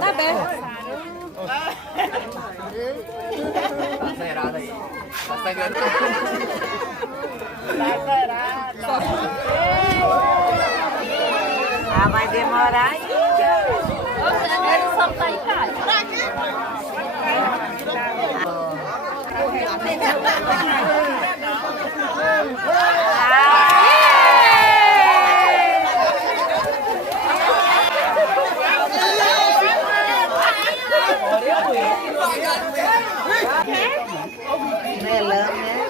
ได้เบ๊vai demorar ainda. Ele só tá em casa. Melão, né?